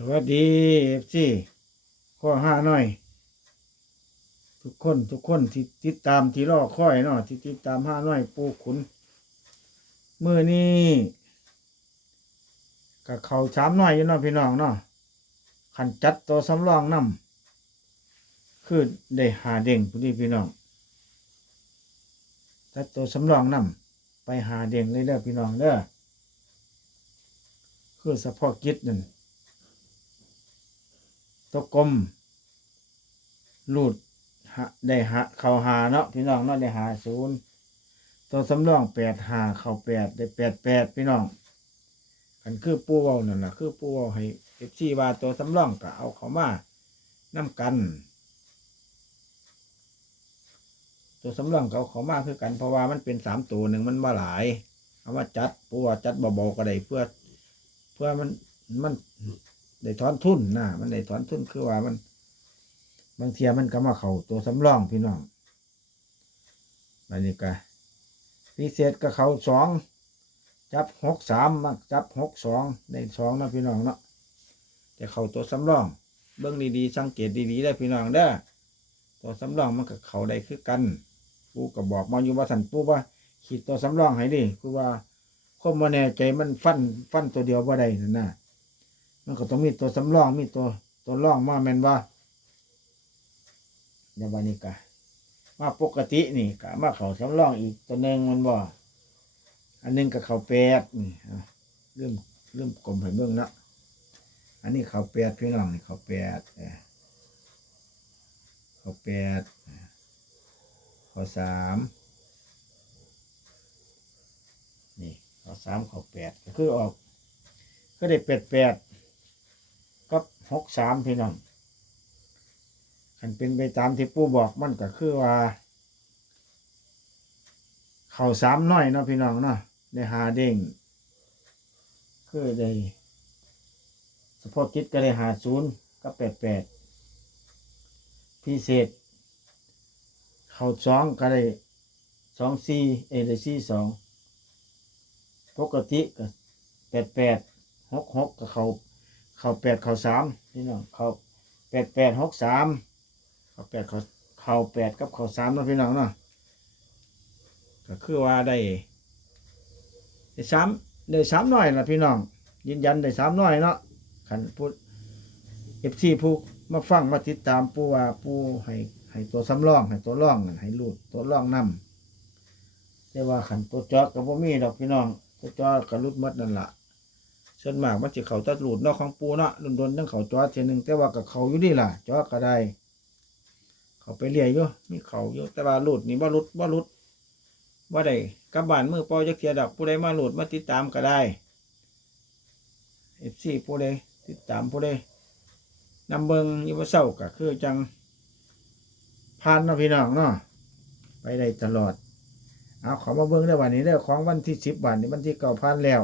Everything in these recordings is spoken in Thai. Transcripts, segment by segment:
สวัสดีเอฟซีข้อห้าหน่อย ทุกคนทุกคนที่ติดตามที่รอคอยเนาะที่ติดตามห้าหน่อย ปูขุนมือนี้กับเขาสามหน่อยอยู่เนาะพี่น้องเนาะขันจัดตัวสำรองนำคือได้หาเด้งพอดีพี่น้องจัดตัวสำรองนำไปหาเด้งเลยเด้อพี่น้องเด้อคือสะพอกิจนั่น ตัวกลมรูดได้หะเข่าหาเนาะพี่น้องเนาะได้หาศูนย์ตัวสำรองแปดหาเข่าแปดได้แปดแปดพี่น้องกันคือปูเว้านั่นแหะคือปูเว้าให้เอฟซีว่าตัวสำรองก็เอาเขามาน้ำกัน ตัวสำรองเอาเขามาคือกัน เพราะว่ามันเป็นสามตัวหนึ่งมันมาหลายเอามาจัดปูว่าจัดเบาๆก็ได้เพื่อ เพื่อมันมัน ได้ถอนทุนนะมันได้ถอนทุนคือว่ามัน บางเทียมันก็มาเข้าตัวสำรองพี่น้องบรรยากาพิเศษก็เขาสองจับหกสามมักจับหกสองได้สองนะพี่น้องเนาะแต่เขาตัวสำรอง เบื้องดีๆสังเกตดีๆได้พี่น้องเด้อตัวสำรองมันก็เขาได้คือกันปูก็บอกมาอยู่ว่าสันปูว่าขีดตัวสำรองให้ดิคือว่าคนมาแน่ใจมันฟันฟันตัวเดียวว่าได้นั่นน่ะ มันก็ต้องมีตัวสำรองมีตัวตัวร่องมาแม่นว่าเดี๋ยววันนี้กะมาปกตินี่กะมาเขาสำรองอีกตัวหนึ่งมันบ่อันหนึงกับเขาแปดนี่เริ่มเริ่มกลมให้เบื้องนะอันนี้เขาแปดพี่น้องนี่เขาแปดเขาแปดเขาสามนี่เขาสามเขาแปดก็คือออก ก็ได้แปดแปด หกสามพี่น้องคันเป็นไปตามที่ปู่บอกมันก็คือว่า เข่าสามน้อยเนาะพี่น้องเนาะได้หาเด้งคือได้เฉพาะกิจก็ได้หาศูนย์กับแปดแปดพิเศษ เข่าสองก็ได้สองสี่เอยได้สี่สองปกติก็แปดแปดหกหกกับเขา เขาแปดเขาสามพี่น้องเขาแปดแปดหกสามเขาแปดเขาเขาแปดกับเขาสามนะพี่น้องเนาะก็คือว่าได้ได้สามได้สามน้อยละพี่น้อง ยืนยันได้สามน้อยเนาะขันพูดเอฟซีผู้มาฟังมาติดตามปูว่าปูให้ให้ตัวสำรองให้ตัวร่องให้รูดตัวร่องนำแต่ว่าขันตัวจอดกับพ่มีดอกพี่น้องตัวจอดกับรุดหมดนั่นละ ส่วนมากมันจะเขาตัดหลุดนอกของปูเนาะโดนๆตั้งเขาจอเทียหนึงแต่ว่ากับเขาอยู่นี่ล่ะจอก็ได้ เขาไปเรียอยู่มีเขาอยู่แต่ว่าหลุดนี่บ่หลุดบ่หลุดบ่ได้กลับบ้านมือปอจักเทียดอกผู้ใดมาหลุดมาติดตามก็ได้เอฟซีผู้ใดติดตามผู้ใดนำเบิงอยี่ว่าเศร้าก็คือจังผ่านนาะพี่น้องเนาะไปได้ตลอด เอาขอมาเบิ้งได้วันนี้เด้อของวันที่สิบวันนี้วันที่เก่าผ่านแล้ว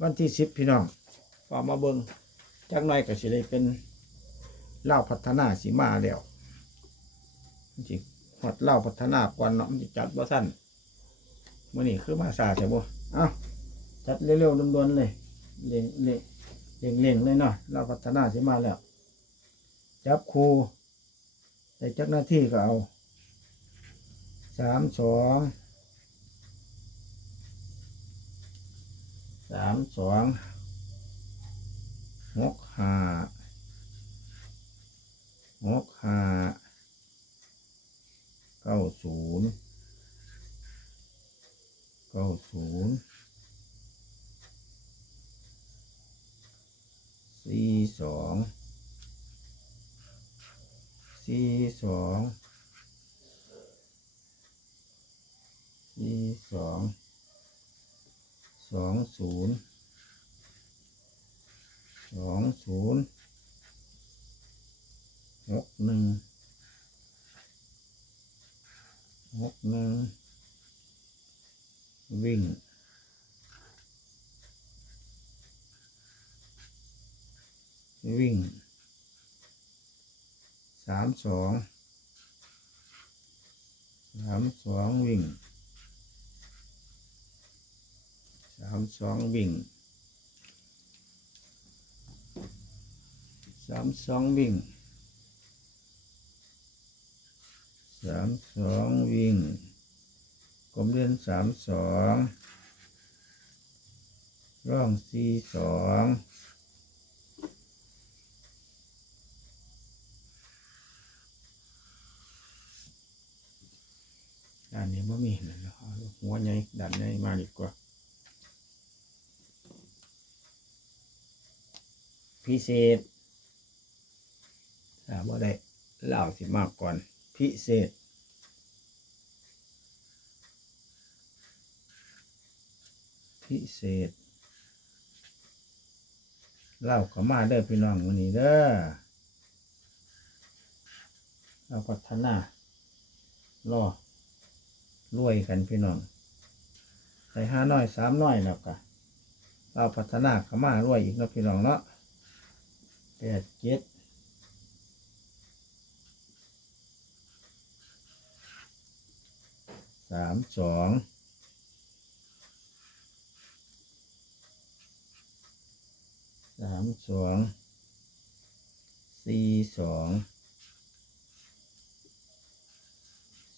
วันที่สิบพี่น้องพอมาเบิงจักหน่อยก็สิได้เป็นเล่าพัฒนาสีมาแล้วจริงหอดเล่าพัฒนาก่อนเนาะมันจะจัดบ่สั้นมื่อนี้คือมาซาใช่บ่เอ้าจัดเร็วๆด่วนๆเลยเล่งเล่งเล่งเล่งเลยเนาะเล่าพัฒนาสีมาแล้ว จับครูแต่จักหน้าที่ก็เอาสามสอง สามสองหกห้าหกห้าเก้าศูนย์เก้าศูนย์สี่สองสี่สองสี่สอง สองศูนย์สองศูนย์หกหนึ่งหกหนึ่งวิ่งวิ่งสามสองสามสองวิ่ง สามสองวิ่งสามสองวิ่งสามสองวิ่งกลมเดือนสามสองร่องสี่สองด้านนี้ไม่มีเลยเนาะหัวใหญ่ด้านใหญ่มาดีกว่า พิเศษถามว่าได้เล่าสิมากก่อน พิเศษ พิเศษเล่าก็มาเด้อพี่น้องวันนี้เด้อเราพัฒนารอรวยกันพี่น้องใส่ห้าน้อยสามน้อยแล้วก็เราพัฒนาขามารวยอีกนะพี่น้องเนาะ แปดเจ็ดสามสองสามสองสี่สอง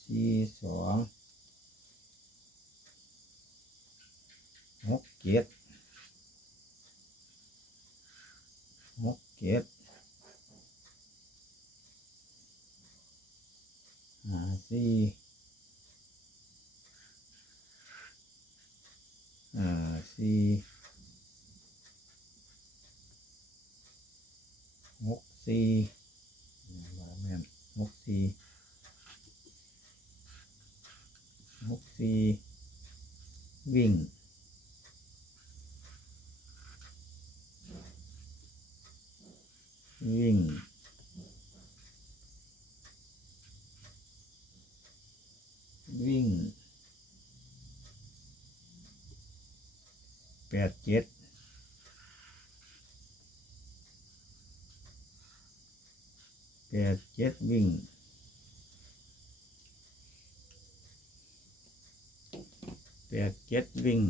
สี่สองหกเจ็ด หกเจ็ดห้าสี่ห้าสี่หกสี่ว่าแม่นหกสี่หกสี่วิ่ง วิ่ง วิ่งแปดเจ็ดแปดเจ็ดวิ่งแปดเจ็ดวิ่ง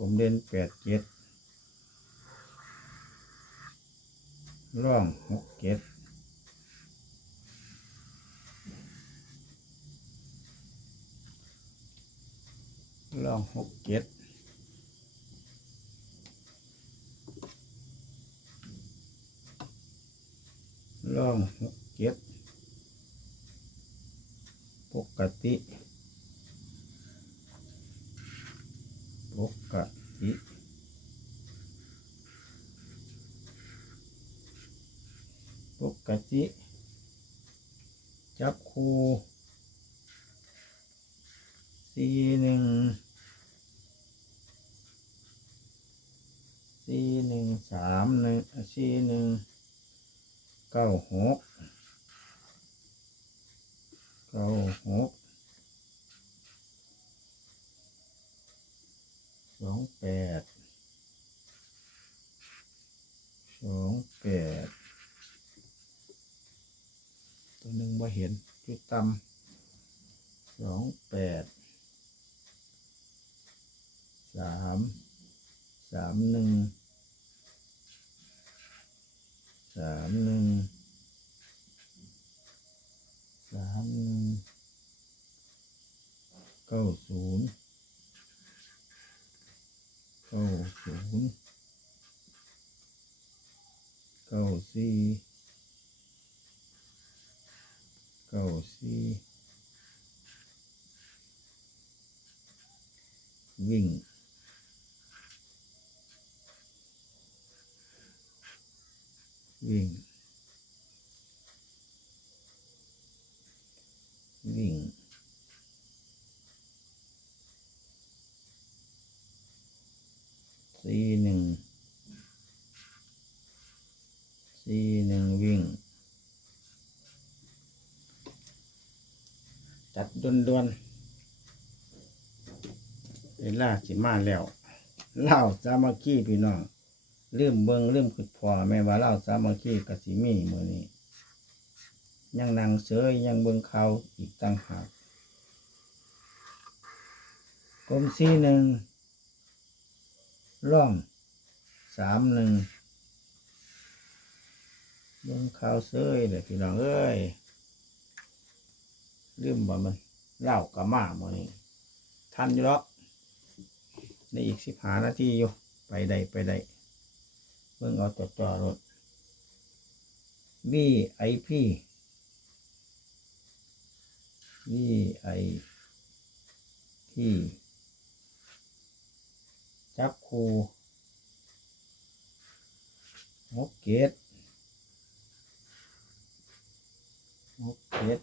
กลมเด่นแปดเจ็ดร่องหกเจ็ดร่องหกเจ็ดร่องหกเจ็ดปกติ ปกติ ปกติ จับคูสี่หนึ่งสี่หนึ่งสามหนึ่งสี่หนึ่งเก้าหกเก้าหก สองแปดสองแปดตัวหนึ่งมาเห็นจุดต่ำสองแปดสามสามหนึ่งสามหนึ่งสามหนึ่งเก้าศูนย์ เก้า ศูนย์เก้าสี่เก้าสี่วิ่งวิ่งวิ่ง สี่หนึ่งสี่หนึ่งวิ่ง จั ด่วนด่วนๆเวลาสิมาแล้วเล่าสามัคคีพี่น้องเริ่มเบิงเริ่มขุดพอแม่ว่าเล่าสามัคคีกับสิมีมือนี้ ยังนั่งเสยยังเบิงเขาวอีกตั้งหากกลมสี่หนึ่งร่องสามหนึ่งลงข่าวเซยเลยพี่น้องเอ้ยลืมบ่มัน เล่ากับมาหมนี่ทันอยู่หรอกในอีกสิบหานาทีอยู่ ไปได้ไปได้เบิ่งเอาจดจ่อรถ VIP VIP จับคูหกเกตหกเกต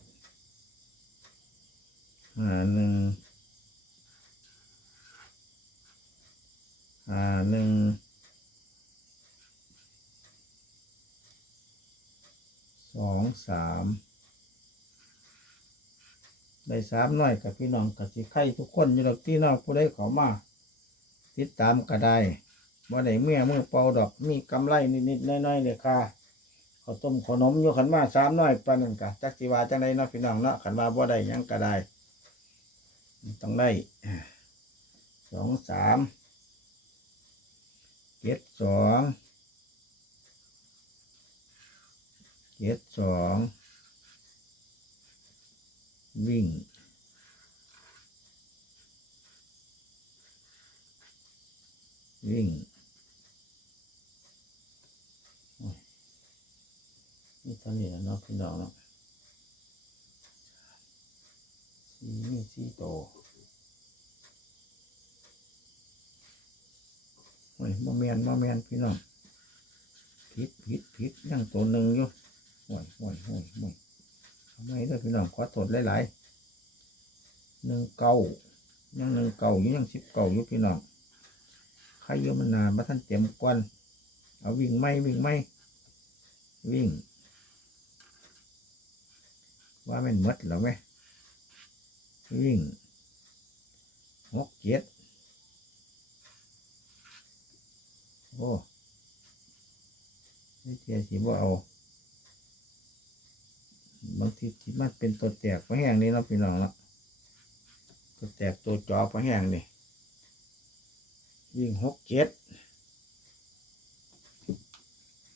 ห้าหนึ่งห้าหนึ่งสองสามได้สามหน่อยกับพี่น้องกับสิไข่ทุกคนอยู่ดอกที่นอกผู้ใดเขอมาติดตามก็ได้บ่ได้เมื่อมือเป่าดอกมีกำไรนิดๆน้อยๆเลยค่ะข้าวต้มขนมอยู่ขันมาสามน้อยปานนั่นกะจักสิว่าจังไดเนาะพี่น้องเนาะขันว่าบ่ได้ยังก็ได้ ต้องได้สองสามเจ็ดสองเจ็ดสองวิ่งวิ่งโอ้ยนี่ตอนนี้เนาะพี่น้องเนาะสี มีสีโตโอ้ยมาเมียนมาเมียนพี่น้องผิดผิดผิดยังตัวหนึ่งอยู่โอ้ยโอ้ยโอ้ยโอ้ยทำไมเด้อพี่น้องขอโทษหลายๆหนึ่งเก้ายังหนึ่งเก้าอยู่ยังสิบเก้าอยู่พี่น้องใครเยอะมันนานมาท่านเต็มกวนเอาวิ่งไม่วิ่งไม่วิ่ง ว่ามันมดแล้วไหม วิ่งหกเจ็ดโอ้นี่เทียสิว่าเอา บางทีที่มันเป็นตัวแตกพะแห้งนี่เนาพี่น้องเนาะตัวแตกตัวจอพะแห้งนี่วิ่งหกเจ็ด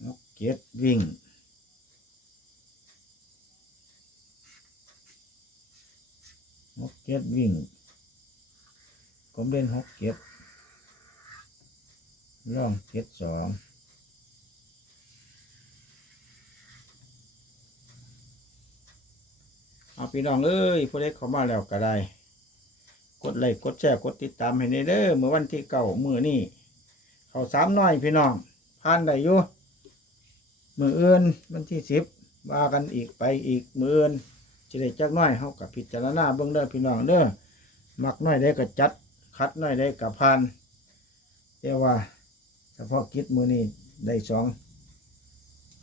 หกเจ็ดวิ่ง หกเจ็ดวิ่งผมเล่นหกเจ็ดล่องเจ็ดสองเอาพี่น้องเอ้ยผู้ใดเขามาแล้วก็ได้ กดไลค์กดแชร์กดติดตามให้ในเด้อเมื่อวันที่เก้ามือนี่เขาสามน้อยพี่น้องผ่านได้อยู่มืออื่นวันที่สิบว่ากันอีกไปอีกมืออื่น จะได้จักน้อยเขากับพิจารณาเบื้องเด้อพี่น้องเด้อมักน้อยได้ก็จัด คัดน้อยได้กับผ่านแต่ว่าเฉพาะกิจมือนี่ได้สอง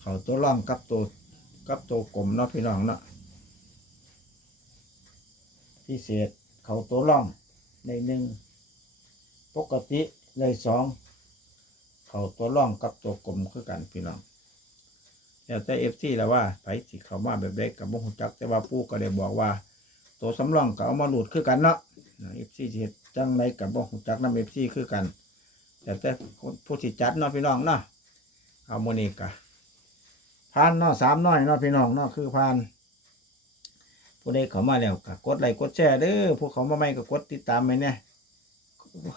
เขาตัวร่องกับตัวกับตัวกลมเนาะพี่น้องเนาะพิเศษเขาตัวร่องในหนึ่งปกติเลยสองเขาตัวร่องกับตัวกลมคือกันพี่น้อง แล้วแต่เอฟซีแล้วว่าไปสิเขามาแบบเล็กกับบ่หูจัก แต่ว่าปู่ก็ได้บอกว่า ตัวสำรองก็เอามาหลุดคือกันเนาะเอฟซีเฮ็ดจังไรกับบ่หูจักนำเอฟซีคือกัน แต่แต่ผู้สิจัดเนาะพี่น้องเนาะเอาโมนิกะพานเนาะสามน้อยเนาะพี่น้องเนาะคือพานผู้ใดเขามาแล้วก็กดไลค์กดแชร์เด้อผู้เขามาใหม่ก็กดติดตามไปเนี่ย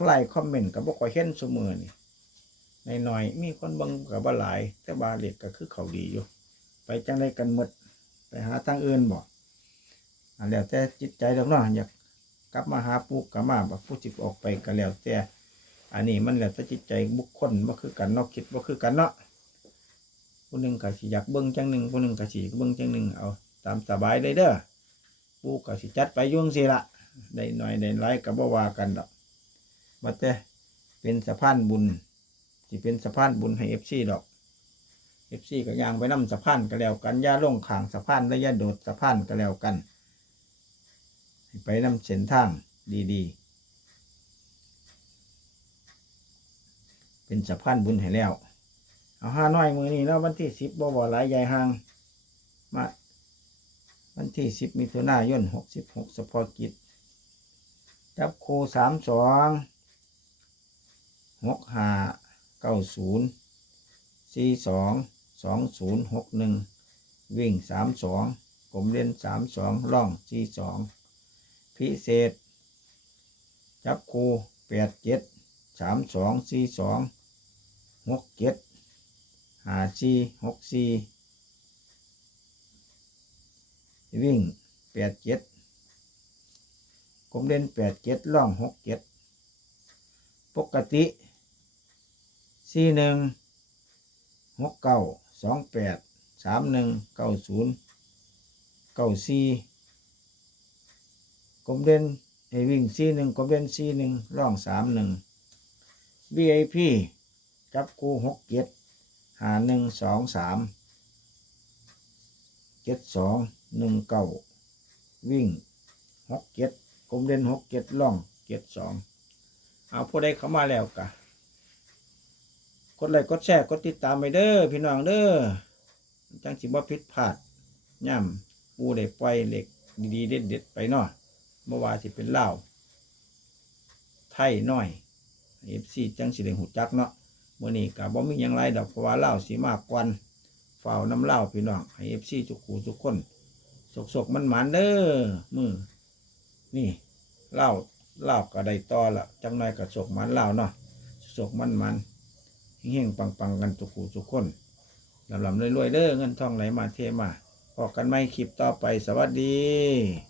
ไลค์คอมเมนต์ก็บ่ค่อยเห็นเสมอนี่ ในหน่อยมีคนบิ่งก็บ่หลาย แต่บาเล็กก็คือเขาดีอยู่ ไปจังไดกันหมดไปหาทางอื่นบ่อันแล้วแต่จิตใจดอกเนาะอยากกลับมาหาปู่ก็มาบ่ผู้สิออกไปก็แล้วแต่อันนี้มันแล้วแต่จิตใจบุคคลบ่าคือกันเนาะคิดบ่าคือกันเนาะผู้หนึ่งก็สิอยากเบิ่งจังหนึ่งผู้หนึ่งก็สิเบิ่งจังหนึ่งเอาตามสบายเลยเด้อปูก็สิจัดไปยุ่งสิละได้หน่อยได้หลายก็บ่ว่ากันดอกว่าแต่เป็นสะพานบุญ สิเป็นสะพานบุญให้เอฟซีดอกเอฟซีก็ย่างไปนำสะพานก็แล้วกันย่าลงขางสะพานและย่าโดดสะพานก็แล้วกัน ไปนำเส้นทางดีๆ เป็นสะพานบุญให้แล้ว เอาห้าน้อยมือนี้เนาะวันที่สิบบ่บ่หลายใหญ่ห่าง มาวันที่สิบมิถุนายนหกสิบหกสพกิจจับโคสามสองหกห้า เก้าศูนย์สี่สองสองศูนย์หกหนึ่งวิ่งสามสองกลมเล่นสามสองล่องสี่สองพิเศษ จับคูแปดเจ็ดสามสองสี่สองหกเจ็ดหาสี่หกสี่วิ่งแปดเจ็ดกลมเล่นแปดเจ็ดล่องหกเจ็ดปกติ สี่หนึ่งหกเก้าสองแปดสามหนึ่งเก้าศูนย์เก้าสี่กลมเด่นให้วิ่งสี่หนึ่งกลมเด่นสี่หนึ่งร่องสามหนึ่ง VIP จับคู่หกเจ็ดหาหนึ่งสองสามเจ็ดสองหนึ่งเก้าวิ่งหกเจ็ดกลมเด่นหกเจ็ดล่องเจ็ดสองเอาผู้ใดเข้ามาแล้วกะ กดไลค์กดแชร์กดติดตามไปเด้อพี่น้องเด้อจังสิบ่ผิดพลาดย่ำปูได้ปล่อยเหล็กดีๆเด็ดๆไปเนาะเมื่อวานสิเป็นเล่าไทยน้อยเอฟซีจังสิได้หูจักเนาะเมื่อนี้ก็บ่มีหยังไรดอกเพราะว่าเล่าสีมากกวันเฝ้าน้ำเล่าพี่น้องให้เอฟซีทุกขู่ทุกคนสกๆมันหมันเด้อมือนี่เล่าวเล่าก็ได้ต่อละจังหน่อยก็สกมันเล่าเนาะสกมันมัน เฮงๆปังๆกันจุกูจุกคนลำลำรวยๆเด้อเงินทองไหลมาเทมาพอกันไม่คลิปต่อไปสวัสดี